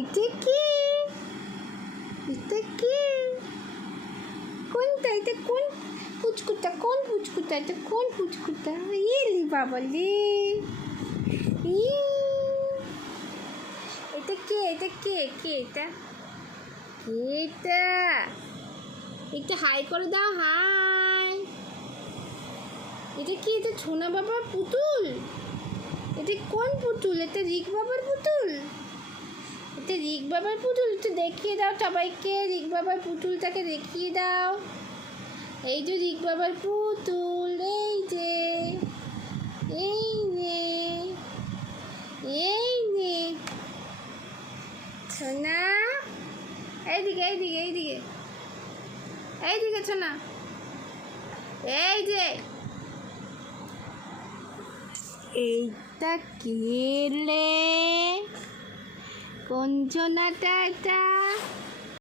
এটা কি? এটা কি? কোনটা? এটা কোন পুচকুটা? কোন পুচকুটা? এটা কোন পুচকুটা? ইলি বাবা রে! ই এটা কে? এটা কে? কে এটা? কে এটা? একটু হাই করে দাও, হাই। এটা কি? এটা ছোনা বাবার পুতুল? এটা কোন পুতুল? এটা রিক বাবার পুতুল? এটা রিক বাবার পুতুল? একটু দেখিয়ে দাও সবাইকে, রিক বাবার পুতুলটাকে দেখিয়ে দাও। এই যে রিক বাবার পুতুল, এই যে, এই নে, এই নে সোনা, এইদিকে এইদিকে এইদিকে এইদিকে সোনা, এই যে। এইটা কে রে? কোন সোনাটা এটা?